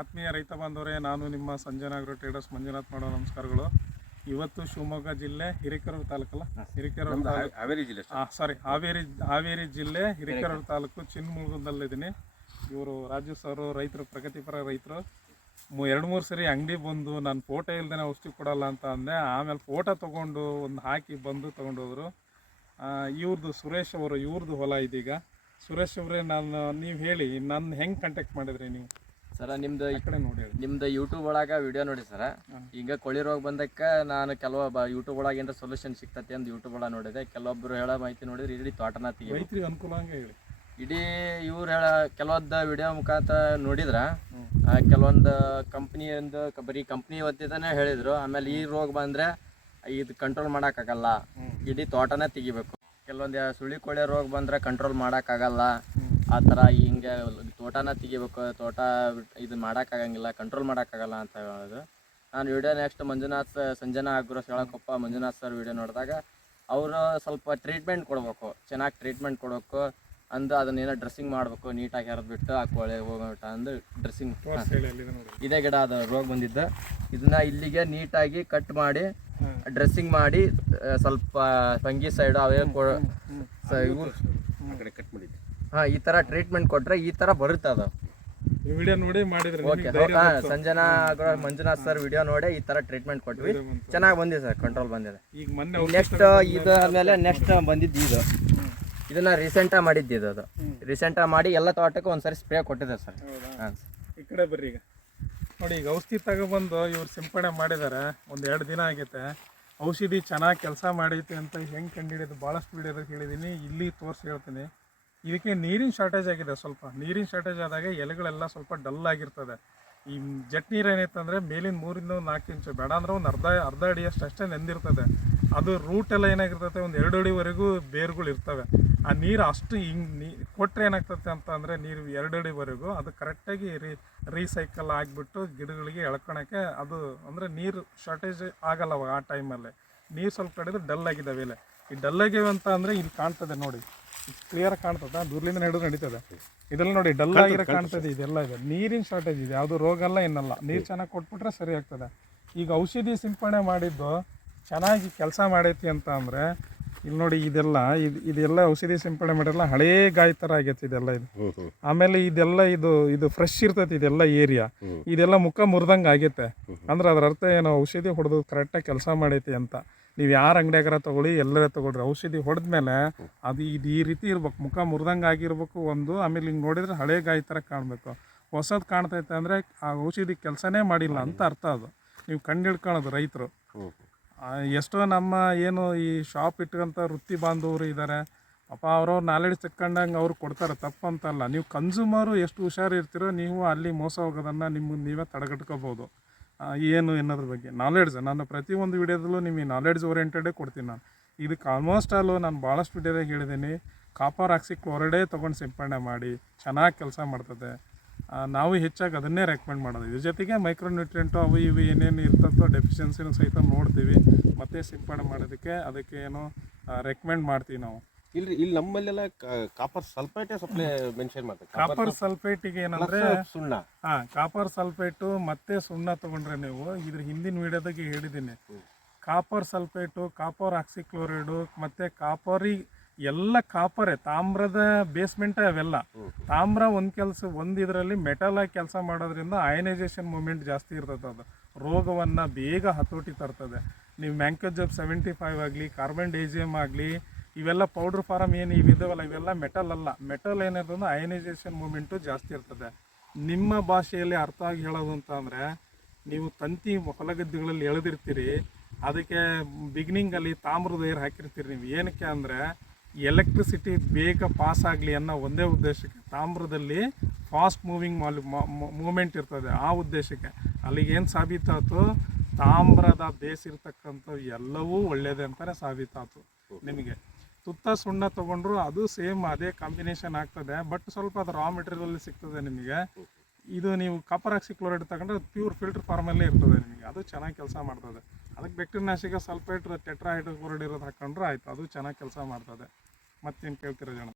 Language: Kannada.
ಆತ್ಮೀಯ ರೈತ ಬಾಂಧವರೇ ನಾನು ನಿಮ್ಮ ಸಂಜನಾ ಅಗ್ರೋ ಟ್ರೇಡರ್ಸ್ ಮಂಜುನಾಥ್ ಮಾಡೋ ನಮಸ್ಕಾರಗಳು. ಇವತ್ತು ಶಿವಮೊಗ್ಗ ಜಿಲ್ಲೆ ಹಿರೇಕೆರೂರು ತಾಲೂಕಲ್ಲ? ಹಿರೇಕೆರೂರು ಹಾವೇರಿ ಜಿಲ್ಲೆ ಹಾಂ ಸಾರಿ ಹಾವೇರಿ ಹಾವೇರಿ ಜಿಲ್ಲೆ ಹಿರೇಕೆರೂರು ತಾಲೂಕು ಚಿನ್ಮುಳಗದಲ್ಲಿದ್ದೀನಿ. ಇವರು ರಾಜು ಸರು ರೈತರು ಪ್ರಗತಿಪರ ರೈತರು. ಎರಡು ಮೂರು ಸರಿ ಅಂಗಡಿ ಬಂದು ನಾನು ಫೋಟೋ ಇಲ್ದೇ ಔಷಧಿ ಕೊಡಲ್ಲ ಅಂತ ಅಂದೆ. ಆಮೇಲೆ ಫೋಟೋ ತೊಗೊಂಡು ಒಂದು ಹಾಕಿ ಬಂದು ತೊಗೊಂಡೋದ್ರು ಇವ್ರದ್ದು ಸುರೇಶ್ ಅವರು ಇವ್ರದ್ದು ಹೊಲ ಇದೀಗ. ಸುರೇಶ್ ಅವರೇ ನಾನು ನೀವು ಹೇಳಿ ನನ್ನ ಹೆಂಗೆ ಕಾಂಟ್ಯಾಕ್ಟ್ ಮಾಡಿದ್ರಿ ನೀವು? ಸರ ನಿಮ್ದು ಆ ಕಡೆ ನೋಡಿ ನಿಮ್ದು ಯೂಟ್ಯೂಬ್ ಒಳಗ ವಿಡಿಯೋ ನೋಡಿ ಸರ. ಈಗ ಕೊಳಿ ರೋಗ ಬಂದಕ್ಕ ನಾನು ಕೆಲವೊಬ್ಬ ಯೂಟ್ಯೂಬ್ ಒಳಗೆ ಏನಾರ ಸೊಲ್ಯೂಷನ್ ಸಿಗ್ತತಿ ಅಂತ ಯೂಟ್ಯೂಬ್ ಒಳಗೆ ನೋಡಿದೆ. ಕೆಲವೊಬ್ರು ಹೇಳೋ ಮಾಹಿತಿ ನೋಡಿದ್ರೆ ಇಡೀ ತೋಟನ ತೆಗಿ ಅನುಕೂಲ ಹಂಗೆ ಹೇಳಿ. ಇಡೀ ಇವ್ರು ಹೇಳ ಕೆಲವೊಂದು ವಿಡಿಯೋ ಮುಖಾಂತರ ನೋಡಿದ್ರ ಕೆಲವೊಂದು ಕಂಪ್ನಿಯಿಂದ ಬರೀ ಕಂಪ್ನಿ ಒತ್ತಿದಾನೆ ಹೇಳಿದ್ರು. ಆಮೇಲೆ ಈ ರೋಗ ಬಂದ್ರೆ ಇದು ಕಂಟ್ರೋಲ್ ಮಾಡೋಕ್ಕಾಗಲ್ಲ. ಇಡೀ ತೋಟನ ತೆಗಿಬೇಕು. ಕೆಲವೊಂದು ಸುಳಿ ಕೊಳೆ ರೋಗ ಬಂದ್ರೆ ಕಂಟ್ರೋಲ್ ಮಾಡೋಕ್ಕಾಗಲ್ಲ. ಆ ಥರ ಹಿಂಗೆ ತೋಟನ ತೆಗಿಬೇಕು ತೋಟ ಇದು ಮಾಡೋಕ್ಕಾಗಂಗಿಲ್ಲ ಕಂಟ್ರೋಲ್ ಮಾಡೋಕ್ಕಾಗಲ್ಲ ಅಂತ ಹೇಳೋದು. ನಾನು video next Manjunath Sanjana agro ಹೇಳಕ್ಕಪ್ಪ Manjunath sir video ನೋಡಿದಾಗ ಅವರು ಸ್ವಲ್ಪ ಟ್ರೀಟ್ಮೆಂಟ್ ಕೊಡಬೇಕು ಚೆನ್ನಾಗಿ ಟ್ರೀಟ್ಮೆಂಟ್ ಕೊಡಬೇಕು ಅಂದು ಅದನ್ನೇನೋ ಡ್ರೆಸ್ಸಿಂಗ್ ಮಾಡಬೇಕು ನೀಟಾಗಿ ಬಿಟ್ಟು ಆ ಕೊಳೆ ಹೋಗೋಟ ಅಂದು ಡ್ರೆಸ್ಸಿಂಗ್ ಇದೇ ಗಿಡ ಅದು ರೋಗ ಬಂದಿದ್ದು. ಇದನ್ನ ಇಲ್ಲಿಗೆ ನೀಟಾಗಿ ಕಟ್ ಮಾಡಿ ಡ್ರೆಸ್ಸಿಂಗ್ ಮಾಡಿ ಸ್ವಲ್ಪ ಫಂಗಿ ಸೈಡ್ ಅವೇ ಇವು ಕಟ್ ಮಾಡಿದ್ದೆ. ಹಾ ಈ ತರ ಟ್ರೀಟ್ಮೆಂಟ್ ಕೊಟ್ರೆ ಈ ತರ ಬರುತ್ತೆ ಅದು. ಈ ವಿಡಿಯೋ ನೋಡಿ ಮಾಡಿದ್ರೆ okay Sanjana agro Manjunath sir video ನೋಡಿ ಈ ತರ ಟ್ರೀಟ್ಮೆಂಟ್ ಕೊಟ್ವಿ. ಚೆನ್ನಾಗಿ ಬಂದಿದೆ ಸರ್ ಕಂಟ್ರೋಲ್ ಬಂದಿದೆ. ಈಗ ಮೊನ್ನೆ ನೆಕ್ಸ್ಟ್ ಇದು ಆದ್ಮೇಲೆ ನೆಕ್ಸ್ಟ್ ಬಂದಿದ್ದು ಇದು. ಇದನ್ನ ರೀಸೆಂಟ್ ಮಾಡಿದ್ದು ಇದು ಅದು. ರೀಸೆಂಟಾಗಿ ಮಾಡಿ ಎಲ್ಲ ತೋಟಕ್ಕೆ ಒಂದ್ಸರಿ ಸ್ಪ್ರೇ ಕೊಟ್ಟಿದೆ ಸರ್ ಹಾಂ. ಈ ಕಡೆ ಬರ್ರಿ ಈಗ. ನೋಡಿ ಈಗ ಔಷಧಿ ತಗೊಬಂದು ಇವ್ರು ಸಿಂಪಡಣೆ ಮಾಡಿದ್ದಾರೆ. ಒಂದು ಎರಡು ದಿನ ಆಗೈತೆ. ಔಷಧಿ ಚೆನ್ನಾಗಿ ಕೆಲಸ ಮಾಡೈತೆ ಅಂತ ಹೆಂಗೆ ಕಂಡಿಡಿಯೋದು? ಭಾಳಷ್ಟು ವಿಡಿಯೋದಾಗ ಹೇಳಿದ್ದೀನಿ ಇಲ್ಲಿ ತೋರಿಸಿ ಹೇಳ್ತೀನಿ. ಇದಕ್ಕೆ ನೀರಿನ ಶಾರ್ಟೇಜ್ ಆಗಿದೆ ಸ್ವಲ್ಪ. ನೀರಿನ ಶಾರ್ಟೇಜ್ ಆದಾಗ ಎಲೆಗಳೆಲ್ಲ ಸ್ವಲ್ಪ ಡಲ್ ಆಗಿರ್ತದೆ. ಈ ಜಟ್ ನೀರು ಏನೈತೆ ಅಂದರೆ ಮೇಲಿನ ಮೂರಿಂದ ಒಂದು ನಾಲ್ಕು ಇಂಚು ಬೇಡ ಅಂದ್ರೆ ಒಂದು ಅರ್ಧ ಅರ್ಧ ಅಡಿಯಷ್ಟು ಅಷ್ಟೇ ನೆಂದಿರ್ತದೆ. ಅದು ರೂಟ್ ಎಲ್ಲ ಏನಾಗಿರ್ತದೆ, ಒಂದು ಎರಡು ಅಡಿವರೆಗೂ ಬೇರುಗಳು ಇರ್ತವೆ. ಆ ನೀರು ಅಷ್ಟು ಹಿಂಗೆ ನೀ ಕೊಟ್ಟರೆ ಏನಾಗ್ತದೆ ಅಂತ ಅಂದರೆ ನೀರು ಎರಡು ಅಡಿವರೆಗೂ ಅದು ಕರೆಕ್ಟಾಗಿ ರೀ ರೀಸೈಕಲ್ ಆಗಿಬಿಟ್ಟು ಗಿಡಗಳಿಗೆ ಎಳ್ಕೊಳಕ್ಕೆ ಅದು ಅಂದರೆ ನೀರು ಶಾರ್ಟೇಜ್ ಆಗಲ್ಲ ಅವಾಗ ಆ ಟೈಮಲ್ಲಿ ನೀರು ಸ್ವಲ್ಪ ಕಡಿದು ಡಲ್ ಆಗಿದ್ದಾವೆ ಈ ಡಲ್ ಆಗಿವೆ ಅಂತ ಅಂದರೆ ಇಲ್ಲಿ ಕಾಣ್ತದೆ ನೋಡಿ. ಕ್ಲಿಯರ್ ಕಾಣ್ತದ? ದೂರ್ಲಿಂದ ಹಿಡಿದು ನಡೀತದೆ. ಇದೆಲ್ಲ ನೋಡಿ ಡಲ್ ಆಗಿರೋ ಕಾಣ್ತದೆ. ಇದೆಲ್ಲ ಇದೆ. ನೀರಿನ ಶಾರ್ಟೇಜ್ ಇದೆ. ಯಾವುದು ರೋಗ ಅಲ್ಲ ಏನಲ್ಲ ನೀರು ಚೆನ್ನಾಗಿ ಕೊಟ್ಬಿಟ್ರೆ ಸರಿ ಆಗ್ತದೆ. ಈಗ ಔಷಧಿ ಸಿಂಪಡಣೆ ಮಾಡಿದ್ದು ಚೆನ್ನಾಗಿ ಕೆಲಸ ಮಾಡೈತಿ ಅಂತ ಅಂದರೆ ಇಲ್ಲಿ ನೋಡಿ ಇದೆಲ್ಲ ಇದು ಇದೆಲ್ಲ ಔಷಧಿ ಸಿಂಪಡಣೆ ಮಾಡಿರಲ್ಲ ಹಳೇ ಗಾಯ ಥರ ಆಗೈತೆ ಇದೆಲ್ಲ ಇದು. ಆಮೇಲೆ ಇದೆಲ್ಲ ಇದು ಇದು ಫ್ರೆಶ್ ಇರ್ತೈತಿ ಇದೆಲ್ಲ ಏರಿಯಾ ಇದೆಲ್ಲ ಮುಖ ಮುರಿದಂಗೆ ಆಗೈತೆ. ಅಂದ್ರೆ ಅದ್ರ ಅರ್ಥ ಏನು ಔಷಧಿ ಹೊಡೆದು ಕರೆಕ್ಟಾಗಿ ಕೆಲಸ ಮಾಡೈತಿ ಅಂತ. ನೀವು ಯಾರು ಅಂಗಡಿಯಾಗಾರ ತಗೊಳ್ಳಿ ಎಲ್ಲರ ತಗೊಳ್ರಿ. ಔಷಧಿ ಹೊಡೆದ್ಮೇಲೆ ಅದು ಇದು ಈ ರೀತಿ ಇರ್ಬೇಕು. ಮುಖ ಮುರಿದಂಗೆ ಆಗಿರ್ಬೇಕು ಒಂದು. ಆಮೇಲೆ ಹಿಂಗೆ ನೋಡಿದ್ರೆ ಹಳೆ ಗಾಯ ಥರ ಕಾಣಬೇಕು. ಹೊಸದು ಕಾಣ್ತೈತೆ ಅಂದರೆ ಆ ಔಷಧಿ ಕೆಲಸನೇ ಮಾಡಿಲ್ಲ ಅಂತ ಅರ್ಥ ಅದು. ನೀವು ಕಂಡು ಹಿಡ್ಕೊಳೋದು ರೈತರು. ಎಷ್ಟೋ ನಮ್ಮ ಏನು ಈ ಶಾಪ್ ಇಟ್ಕೊಂತ ವೃತ್ತಿ ಬಾಂಧವರು ಇದ್ದಾರೆ ಪಾಪ ಅವ್ರವ್ರ ನಾಲೆಡ್ಜ್ ತಕ್ಕಂಡಂಗೆ ಅವ್ರು ಕೊಡ್ತಾರೆ, ತಪ್ಪಂತಲ್ಲ. ನೀವು ಕನ್ಸ್ಯೂಮರು ಎಷ್ಟು ಹುಷಾರಿರ್ತೀರೋ ನೀವು ಅಲ್ಲಿ ಮೋಸ ಹೋಗೋದನ್ನು ನಿಮ್ಮ ನೀವೇ ತಡೆಗಟ್ಕೋಬೋದು. ಏನು ಅನ್ನೋದ್ರ ಬಗ್ಗೆ? ನಾಲೆಡ್ಜ್ ನಾನು ಪ್ರತಿಯೊಂದು ವಿಡಿಯೋದಲ್ಲೂ ನಿಮಗೆ ನಾಲೆಡ್ಜ್ ಓರಿಯೆಂಟೆಡೇ ಕೊಡ್ತೀನಿ ನಾನು. ಇದಕ್ಕೆ ಆಲ್ಮೋಸ್ಟ್ ಅಲ್ಲೂ ನಾನು ಭಾಳಷ್ಟು ವಿಡಿಯೋದಾಗ ಹೇಳಿದ್ದೀನಿ. ಕಾಪರ್ ಆಕ್ಸಿ ಕ್ಲೋರೈಡೇ ತೊಗೊಂಡು ಸಿಂಪಡಣೆ ಮಾಡಿ. ಚೆನ್ನಾಗಿ ಕೆಲಸ ಮಾಡ್ತದೆ. ನಾವು ಹೆಚ್ಚಾಗಿ ಅದನ್ನೇ ರೆಕಮೆಂಡ್ ಮಾಡೋದು. ಇದ್ರ ಜೊತೆಗೆ ಮೈಕ್ರೋ ಮೈಕ್ರೋನ್ಯೂಟ್ರಿಯೆಂಟು ಅವು ಇವು ಏನೇನು ಇರ್ತತ್ತೋ ಡೆಫಿಷಿಯನ್ಸಿನೂ ಸಹಿತ ನೋಡ್ತೀವಿ. ಮತ್ತೆ ಸಿಂಪಡಣೆ ಮಾಡೋದಕ್ಕೆ ಅದಕ್ಕೆ ಏನು ರೆಕಮೆಂಡ್ ಮಾಡ್ತೀವಿ ನಾವು. ಇಲ್ಲಿ ಇಲ್ಲಿ ನಮ್ಮಲ್ಲೆಲ್ಲ ಕಾಪರ್ ಸಲ್ಫೇಟ್ ಸಪ್ಲೈ ಮೆನ್ಷನ್ ಮಾಡ್ತೀವಿ ಕಾಪರ್ ಸಲ್ಫೇಟಿಗೆ ಏನಂದ್ರೆ ಸುಣ್ಣ. ಹಾಂ ಕಾಪರ್ ಸಲ್ಫೇಟು ಮತ್ತೆ ಸುಣ್ಣ ತಗೊಂಡ್ರೆ ನೀವು ಇದ್ರ ಹಿಂದಿನ ವಿಡಿಯೋದಾಗೆ ಹೇಳಿದ್ದೀನಿ. ಕಾಪರ್ ಸಲ್ಫೇಟು ಕಾಪರ್ ಆಕ್ಸಿಕ್ಲೋರೈಡು ಮತ್ತು ಕಾಪರಿ ಎಲ್ಲ ಕಾಪರೇ ತಾಮ್ರದ ಬೇಸ್ಮೆಂಟ್ ಅವೆಲ್ಲ. ತಾಮ್ರ ಒಂದು ಕೆಲಸ, ಒಂದು ಇದರಲ್ಲಿ ಮೆಟಲ್ ಆಗಿ ಕೆಲಸ ಮಾಡೋದ್ರಿಂದ ಅಯನೈಸೇಷನ್ ಮೂಮೆಂಟ್ ಜಾಸ್ತಿ ಇರ್ತದೆ ಅದು. ರೋಗವನ್ನು ಬೇಗ ಹತೋಟಿ ತರ್ತದೆ. ನೀವು ಮ್ಯಾಂಕೋಜಬ್ ಸೆವೆಂಟಿ ಫೈವ್ ಆಗಲಿ ಕಾರ್ಬನ್ ಡೈಸಿಯಮ್ ಆಗಲಿ, ಇವೆಲ್ಲ ಪೌಡ್ರ್ ಫಾರಮ್ ಏನು ಇವಿದಾವಲ್ಲ ಇವೆಲ್ಲ ಮೆಟಲ್ ಅಲ್ಲ. ಮೆಟಲ್ ಏನಿರ್ತದೆ ಅಯನೈಸೇಷನ್ ಮೂಮೆಂಟು ಜಾಸ್ತಿ ಇರ್ತದೆ. ನಿಮ್ಮ ಭಾಷೆಯಲ್ಲಿ ಅರ್ಥ ಆಗಿ ಹೇಳೋದು ಅಂತ ಅಂದರೆ, ನೀವು ತಂತಿ ಹೊಲಗದ್ದೆಗಳಲ್ಲಿ ಎಳೆದಿರ್ತೀರಿ, ಅದಕ್ಕೆ ಬಿಗಿನಿಂಗಲ್ಲಿ ತಾಮ್ರದ ಏರ್ ಹಾಕಿರ್ತೀರಿ ನೀವು. ಏನಕ್ಕೆ ಅಂದರೆ ಎಲೆಕ್ಟ್ರಿಸಿಟಿ ಬೇಗ ಪಾಸ್ ಆಗಲಿ ಅನ್ನೋ ಒಂದೇ ಉದ್ದೇಶಕ್ಕೆ ತಾಮ್ರದಲ್ಲಿ ಫಾಸ್ಟ್ ಮೂವಿಂಗ್ ಮಾಲ್ ಮೂಮೆಂಟ್ ಇರ್ತದೆ. ಆ ಉದ್ದೇಶಕ್ಕೆ. ಅಲ್ಲಿಗೇನು ಏನು ಸಾಬೀತಾತು? ತಾಮ್ರದ ಬೇಸ್ ಇರ್ತಕ್ಕಂಥ ಎಲ್ಲವೂ ಒಳ್ಳೆಯದೇ ಅಂತಲೇ ಸಾಬೀತಾಯ್ತು ನಿಮಗೆ. ತುತ್ತ ಸುಣ್ಣ ತೊಗೊಂಡ್ರು ಅದು ಸೇಮ್ ಅದೇ ಕಾಂಬಿನೇಷನ್ ಆಗ್ತದೆ. ಬಟ್ ಸ್ವಲ್ಪ ಅದು ರಾ ಮೆಟೀರಿಯಲ್ ಸಿಗ್ತದೆ ನಿಮಗೆ. ಇದು ನೀವು ಕಾಪರ್ ಆಕ್ಸಿ ಕ್ಲೋರೈಡ್ ತಗೊಂಡ್ರೆ ಪ್ಯೂರ್ ಫಿಲ್ಟರ್ ಫಾರ್ಮಲ್ಲೇ ಇರ್ತದೆ ನಿಮಗೆ. ಅದು ಚೆನ್ನಾಗಿ ಕೆಲಸ ಮಾಡ್ತದೆ. ಅದಕ್ಕೆ ಬ್ಯಾಕ್ಟೀರಿಯಾನಾಶಕ ಸಲ್ಫೇಟ್ ಟೆಟ್ರಾಹೈಡ್ರೋಕ್ಲೋರೈಡ್ ಇರೋದು ಹಾಕೊಂಡ್ರೆ ಆಯಿತು. ಅದು ಚೆನ್ನಾಗಿ ಕೆಲಸ ಮಾಡ್ತದೆ. ಮತ್ತೇನು ಕೇಳ್ತೀರ ಜನ